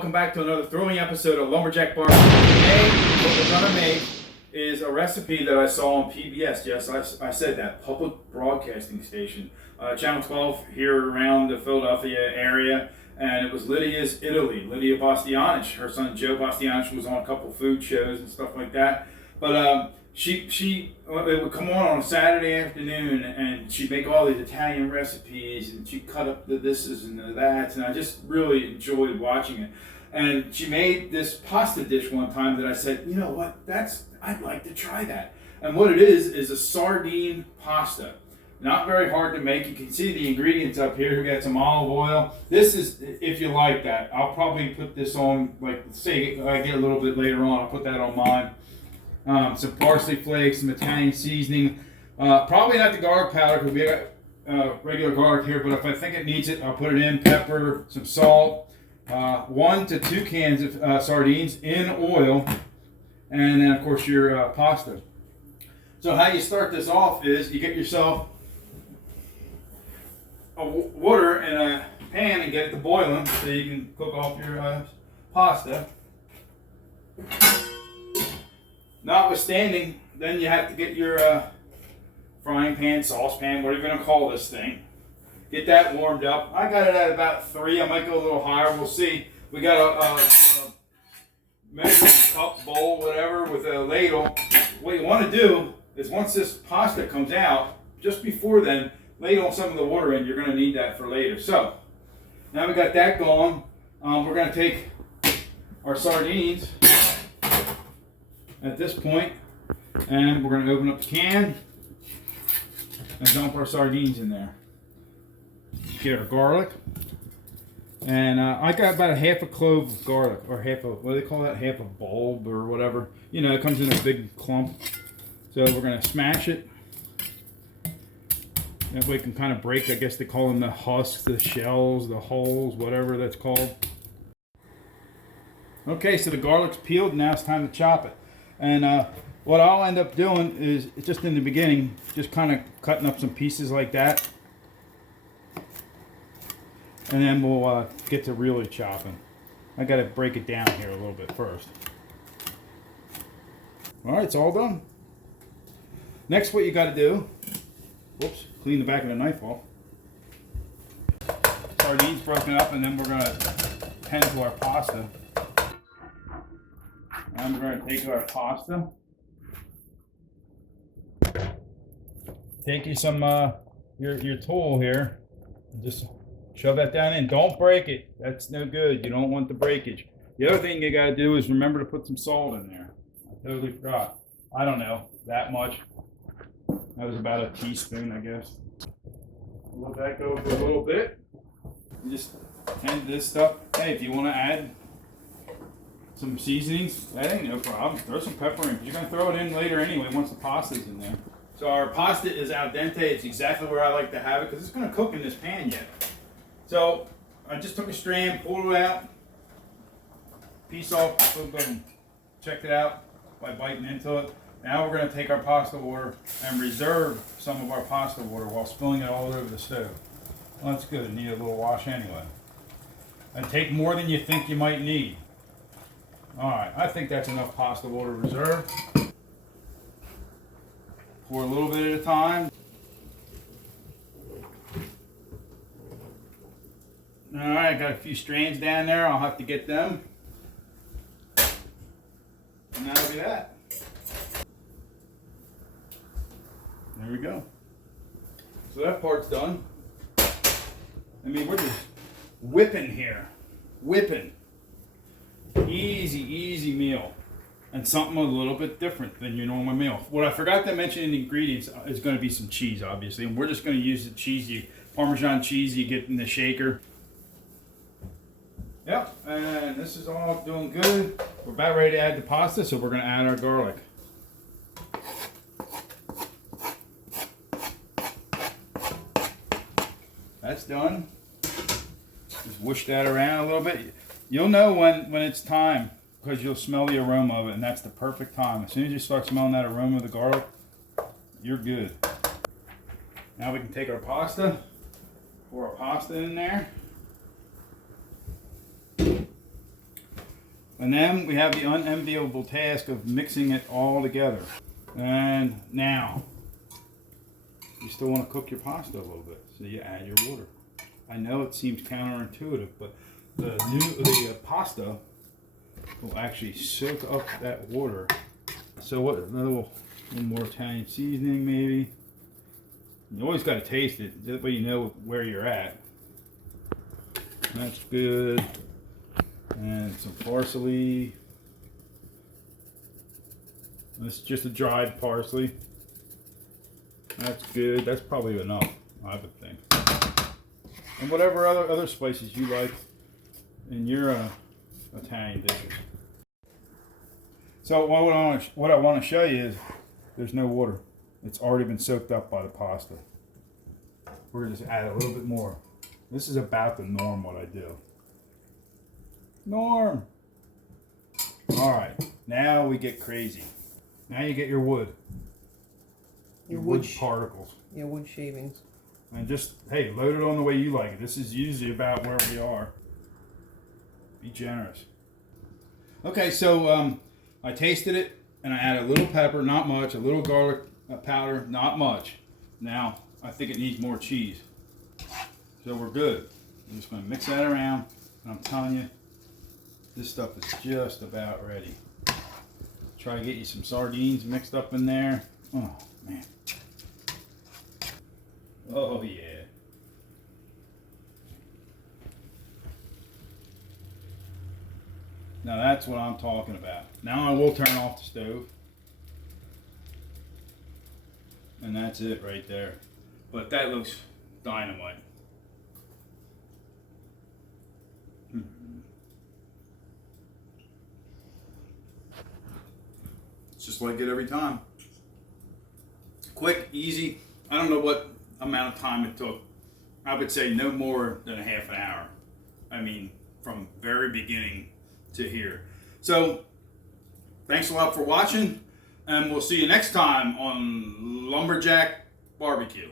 welcome back to another thrilling episode of Lumberjack Barbecue. Today, what we're going to make is a recipe that I saw on PBS. Yes, I said that, Public Broadcasting Station. Channel 12 here around the Philadelphia area. And it was Lydia's Italy. Lydia Bastianich, her son Joe Bastianich was on a couple food shows and stuff like that. But it would come on a Saturday afternoon, and she'd make all these Italian recipes, and she'd cut up the thises and the that's, and I just really enjoyed watching it. And she made this pasta dish one time that I said, you know what, I'd like to try that. And what it is a sardine pasta. Not very hard to make. You can see the ingredients up here. We got some olive oil. This is, if you like that, I'll probably put this on, like, say I get a little bit later on, I'll put that on mine. Some parsley flakes, some Italian seasoning. Probably not the garlic powder because we got regular garlic here, but if I think it needs it, I'll put it in. Pepper, some salt, 1 to 2 cans of sardines in oil, and then of course your pasta. So how you start this off is you get yourself water in a pan and get it to boiling so you can cook off your pasta. Notwithstanding, then you have to get your frying pan, saucepan, whatever you're going to call this thing. Get that warmed up. I got it at about 3. I might go a little higher. We'll see. We got a measuring cup, bowl, whatever, with a ladle. What you want to do is once this pasta comes out, just before then, ladle some of the water in. You're going to need that for later. So, now we got that going. We're going to take our sardines at this point, and we're going to open up the can and dump our sardines in there. Get our garlic, and I got about a half a clove of garlic, or what do they call that, half a bulb or whatever. You know, it comes in a big clump. So we're going to smash it. That way it can kind of break, I guess they call them the husks, the shells, the hulls, whatever that's called. Okay, so the garlic's peeled, now it's time to chop it. And what I'll end up doing is, just in the beginning, just kind of cutting up some pieces like that. And then we'll get to really chopping. I got to break it down here a little bit first. Alright, it's all done. Next, what you got to do, whoops, clean the back of the knife off. Sardines broken up, and then we're going to tend to our pasta. And we're going to take our pasta. Take you some your tool here, and just shove that down in. Don't break it. That's no good. You don't want the breakage. The other thing you got to do is remember to put some salt in there. I totally forgot. I don't know, that much. That was about a teaspoon, I guess. Let that go for a little bit. You just tend to this stuff. Hey, if you want to add some seasonings, that ain't no problem. Throw some pepper in. You're going to throw it in later anyway once the pasta's in there. So our pasta is al dente. It's exactly where I like to have it because it's going to cook in this pan yet. So I just took a strand, pulled it out, piece off, boom, boom. Checked it out by biting into it. Now we're going to take our pasta water and reserve some of our pasta water while spilling it all over the stove. Well, that's good. Need a little wash anyway. And take more than you think you might need. Alright, I think that's enough pasta water reserve. Pour a little bit at a time. Alright, got a few strands down there. I'll have to get them. And that'll be that. There we go. So that part's done. I mean, we're just whipping here. Whipping. Easy, easy meal. And something a little bit different than your normal meal. What I forgot to mention in the ingredients is going to be some cheese, obviously. And we're just going to use the cheesy, Parmesan cheese you get in the shaker. Yep, and this is all doing good. We're about ready to add the pasta, so we're going to add our garlic. That's done. Just whoosh that around a little bit. You'll know when it's time because you'll smell the aroma of it, and that's the perfect time. As soon as you start smelling that aroma of the garlic, you're good. Now we can take our pasta, pour our pasta in there. And then we have the unenviable task of mixing it all together. And now, you still want to cook your pasta a little bit, so you add your water. I know it seems counterintuitive, but the pasta will actually soak up that water. So what? A little more Italian seasoning, maybe. You always got to taste it, that way you know where you're at. That's good. And some parsley. This is just a dried parsley. That's good. That's probably enough, I would think. And whatever other spices you like in your Italian dishes. So what I want to show you is there's no water. It's already been soaked up by the pasta. We're going to just add a little bit more. This is about the norm what I do. Norm! Alright, now we get crazy. Now you get your wood. Your wood particles. Your wood shavings. And just, hey, load it on the way you like it. This is usually about where we are. Be generous. Okay, so I tasted it and I added a little pepper, not much, a little garlic powder, not much. Now, I think it needs more cheese. So we're good. I'm just going to mix that around. And I'm telling you, this stuff is just about ready. Try to get you some sardines mixed up in there. Oh, man. Oh, yeah. Now that's what I'm talking about. Now I will turn off the stove. And that's it right there. But that looks dynamite. It's just like it every time. Quick, easy. I don't know what amount of time it took. I would say no more than a half an hour. I mean, from very beginning to here. So, thanks a lot for watching, and we'll see you next time on Lumberjack Barbecue.